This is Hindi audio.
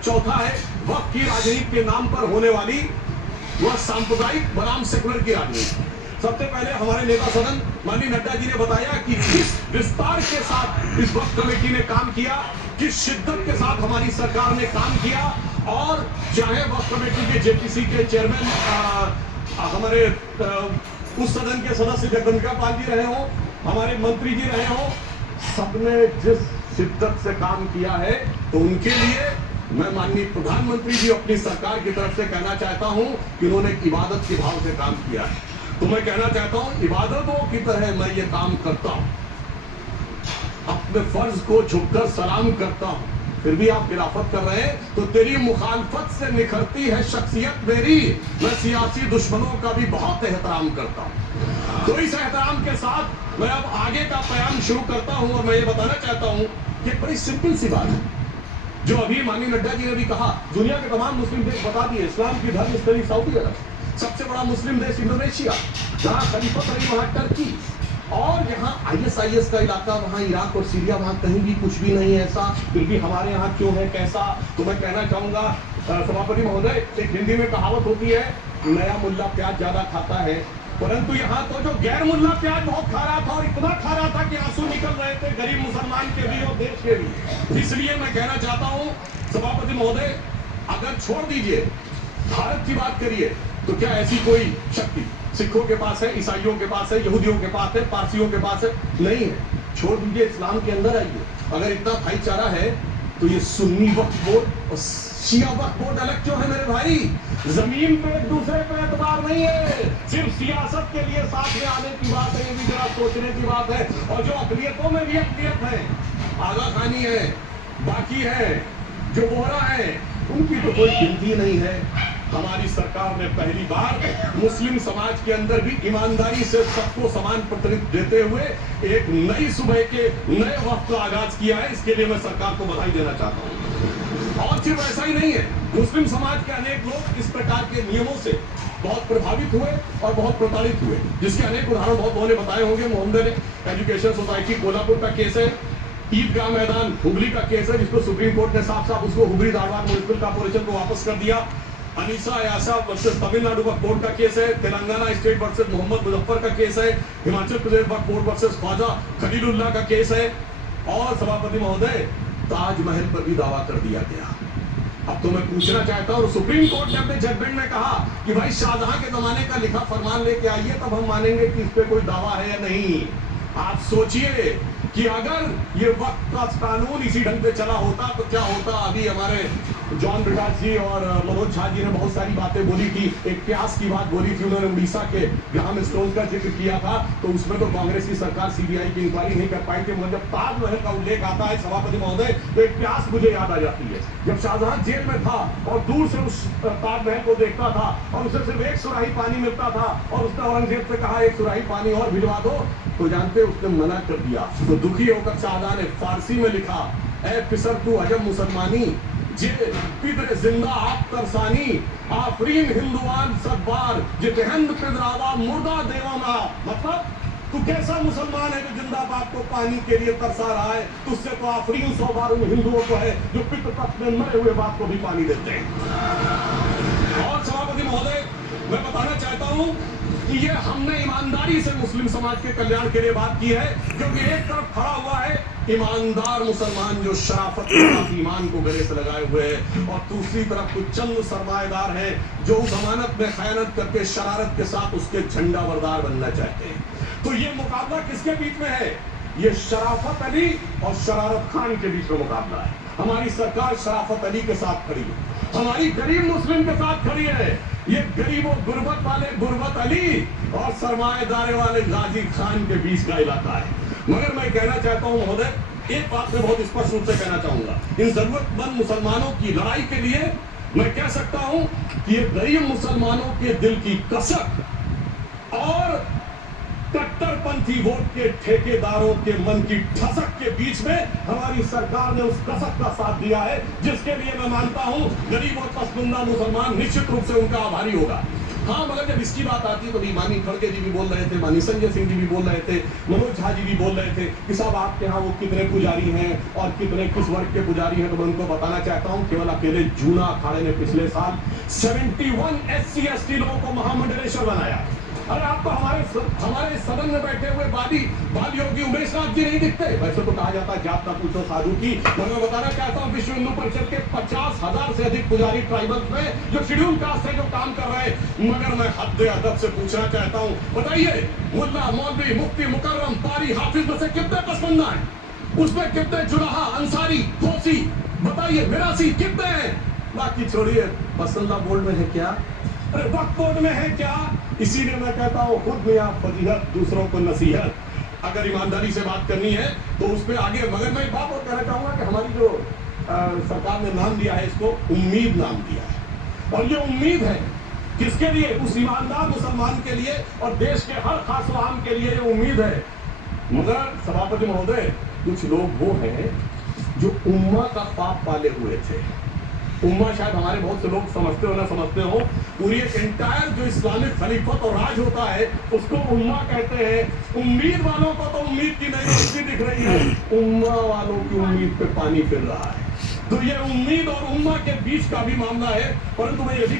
चौथा है वक्त की राजनीति के नाम पर होने वाली वह सांप्रदायिक बनाम सेकुलर की राजनीति। सबसे पहले हमारे नेता सदन माननीय नड्डा जी ने बताया कि किस विस्तार के साथ इस वक्त कमेटी ने काम किया, किस शिद्दत के साथ हमारी सरकार ने काम किया। और चाहे वक्त कमेटी के जेपीसी के चेयरमैन हमारे उस सदन के सदस्य जगदम्बिका पाल जी रहे हो, हमारे मंत्री जी रहे हो, सबने जिस शिद्दत से काम किया है, तो उनके लिए मैं माननीय प्रधानमंत्री जी अपनी सरकार की तरफ से कहना चाहता हूं कि उन्होंने इबादत के भाव से काम किया है। तो मैं कहना चाहता हूं इबादतों की तरह मैं ये काम करता हूं, अपने फर्ज को झुककर सलाम करता हूं, फिर भी आप खिलाफत कर रहे हैं तो तेरी मुखालफत से निखरती है शख्सियत मेरी। मैं सियासी दुश्मनों का भी बहुत एहतराम करता हूं। तो इस एहतराम के साथ मैं अब आगे का बयान शुरू करता हूं और मैं ये बताना चाहता हूं कि बड़ी सिंपल सी बात है जो अभी माननीय नड्डा जी ने भी कहा। दुनिया के तमाम मुस्लिम देश बता दिए, इस्लाम की धर्म स्थली सऊदी अरब, सबसे बड़ा मुस्लिम देश इंडोनेशिया, जहां खलीफत रही वहां टर्की, और यहाँ ISIS का इलाका, वहाँ इराक और सीरिया, वहाँ कहीं भी कुछ भी नहीं है ऐसा, फिर भी हमारे यहाँ क्यों है कैसा। तो मैं कहना चाहूंगा सभापति महोदय, एक हिंदी में कहावत होती है, नया मुल्ला प्याज ज्यादा खाता है, परंतु यहाँ तो जो गैर मुल्ला प्याज बहुत खा रहा था और इतना खा रहा था कि आंसू निकल रहे थे गरीब मुसलमान के भी और देश के भी। इसलिए मैं कहना चाहता हूँ सभापति महोदय, अगर छोड़ दीजिए भारत की बात करिए तो क्या ऐसी कोई शक्ति सिखों के पास है, ईसाइयों के पास है, यहूदियों के पास है, पारसियों के पास है? नहीं है। छोड़ दीजिए, इस्लाम के अंदर आइए। अगर इतना भाईचारा है तो ये सुन्नी वक्फ बोर्ड और शिया वक्फ बोर्ड अलग क्यों है मेरे भाई? जमीन पे एक दूसरे पे एतबार नहीं है, सिर्फ सियासत के लिए साथ में आने की बात है, ये भी जरा सोचने की बात है। और जो अकलियतों में भी अकलियत है, आगा खानी है, बाकी है, जो बोहरा है, उनकी तो कोई गिनती नहीं है। हमारी सरकार ने पहली बार मुस्लिम समाज के अंदर भी ईमानदारी से सबको समान प्रतिनिधित्व देते हुए एक नई सुबह के नए वक्त का आगाज किया है। इसके लिए मैं सरकार को बधाई देना चाहता हूं। और सिर्फ ऐसा ही नहीं है, मुस्लिम समाज के अनेक लोग इस प्रकार के नियमों से बहुत प्रभावित हुए और बहुत प्रताड़ित हुए, जिसके अनेक उदाहरण बहुत लोगों ने बताए होंगे। मोहम्मद एजुकेशन सोसाइटी कोल्हापुर का केस है, ईदगाह मैदान हुगली का केस है, जिसको सुप्रीम कोर्ट ने साफ साफ उसको हुगली धारवाड़ म्युनिसिपल कॉर्पोरेशन को वापस कर दिया। अनीसा यासा वर्सेस तमिलनाडु वक्फ बोर्ड का केस है, तेलंगाना स्टेट वर्सेस मोहम्मद मुजफ्फर का केस है, हिमाचल प्रदेश वक्फ बोर्ड वर्सेस ख्वाजा खलीलुल्लाह का केस है, और सभापति महोदय ताजमहल पर भी दावा कर दिया गया। अब तो मैं पूछना चाहता हूं, सुप्रीम कोर्ट ने अपने जजमेंट में कहा कि भाई शाहजहां के जमाने का लिखा फरमान लेके आइए, तब हम मानेंगे कि इस पे कोई दावा है या नहीं। आप सोचिए कि अगर ये वक्त का कानून इसी ढंग से चला होता तो क्या होता। अभी हमारे जॉन ब्रिटास जी और मनोज झा जी ने बहुत सारी बातें बोली थी। एक प्यास की बात बोली थी उन्होंने, उड़ीसा के ग्राम स्टोन का जिक्र किया था, तो उसमें तो कांग्रेस की सरकार CBI की इंक्वायरी नहीं कर पाई थी। मगर जब ताजमहल का उल्लेख आता है सभापति महोदय, तो एक प्यास मुझे याद आ जाती है। जब शाहजहां जेल में था और दूर से उस ताजमहल को देखता था और उसे सिर्फ एक सुराही पानी मिलता था और उसने औरंगजेब से कहा एक सुराही पानी और भिजवा दो, तो जानते उसने मना कर दिया। तो दुखी होकर शाहजहां ने फारसी में लिखा, ऐ पिसर तू अजम मुसलमानी, जे पिदर जिंदा आप तरसानी, आफरीन हिंदुआन सब्बार, जित हिंद पिदरावा मुर्दा देवाना। मतलब तू कैसा मुसलमान है जो जिंदा बाप को पानी के लिए तरसा रहा है? तुझसे तो आफरीन 100 बार उन हिंदुओं को है जो पितृ पक्ष में मरे हुए बाप को भी पानी देते हैं। और सभापति महोदय, मैं बताना चाहता हूं कि ये हमने ईमानदारी से मुस्लिम समाज के कल्याण के लिए बात की है, क्योंकि एक तरफ खड़ा हुआ है ईमानदार मुसलमान जो शराफत के साथ ईमान को गले से लगाए हुए हैं, और दूसरी तरफ कुछ चंद सरमाएदार हैं जो उस अमानत में खयानत करके शरारत के साथ उसके झंडा बरदार बनना चाहते हैं। तो ये मुकाबला किसके बीच में है? ये शराफत अली और शरारत खान के बीच में मुकाबला है। हमारी सरकार शराफत अली के साथ खड़ी है, हमारी गरीब मुस्लिम के साथ खड़ी है। ये गरीबों गुर्बत वाले गुर्बत अली और सरमाएदारे वाले गाजी खान के बीच का इलाका है। मगर मैं कहना चाहता हूं महोदय, एक बात मैं बहुत स्पष्ट रूप से कहना चाहूंगा, इन जरूरतमंद मुसलमानों की लड़ाई के लिए मैं कह सकता हूं कि ये गरीब मुसलमानों के दिल की कसक और कट्टरपंथी वोट के ठेकेदारों के मन की ठसक के बीच में हमारी सरकार ने उस कसक का साथ दिया है, जिसके लिए मैं मानता हूं गरीब और पसमानदा मुसलमान निश्चित रूप से उनका आभारी होगा। हाँ, मगर जब इसकी बात आती है तो भी मानी खड़गे जी भी बोल रहे थे, मानी संजय सिंह जी भी बोल रहे थे, मनोज झा जी भी बोल रहे थे कि साहब आपके यहाँ वो कितने पुजारी हैं और कितने किस वर्ग के पुजारी हैं। तो मैं उनको बताना चाहता हूँ, केवल अकेले जूना अखाड़े ने पिछले साल 71 SC ST लोगों को महामंडलेश्वर बनाया। अरे आप तो हमारे सदन में बैठे हुए बाल योगी उमेश नाथ जी नहीं दिखते। वैसे तो कहा जाता है जात ना पूछो साधु की, मगर मैं बताना चाहता हूँ विश्व हिंदू परिषद के 50,000 से अधिक पुजारी ट्राइबल्स में जो शेड्यूल कास्ट है जो काम कर रहे हैं। मगर मैं हद अदब से पूछना चाहता हूँ, बताइए मुल्ला मौलवी मुफ्ती मुकर्रम पारी हाफिज में से कितने पसमंदा है? उसमें कितने जुलाहा अंसारी फौसी बताइए, मिरासी कितने हैं? बाकी छोड़िए, पसंदा बोर्ड में है क्या, अरे वक्त बोर्ड में है क्या? इसीलिए मैं कहता हूँ खुद में आप फजीहत दूसरों को नसीहत। अगर ईमानदारी से बात करनी है तो उसमें आगे। मगर मैं एक बात और कहना चाहूंगा कि हमारी जो सरकार ने नाम दिया है, इसको उम्मीद नाम दिया है। और ये उम्मीद है किसके लिए? उस ईमानदार मुसलमान के लिए और देश के हर खास आम के लिए ये उम्मीद है। मगर सभापति महोदय, कुछ लोग वो हैं जो उम्मा का पाप पाले हुए थे। उम्मा शायद हमारे बहुत से लोग समझते हो ना समझते हो, पूरी एक एंटायर जो इस्लामिक खलीफत और राज होता है उसको उम्मा कहते हैं। उम्मीद वालों को तो उम्मीद की नहीं रोशनी दिख रही है, उम्मा वालों की उम्मीद पे पानी फिर रहा है। तो ये उम्मीद और उम्मा के बीच का भी मामला है। परंतु मैं ये भी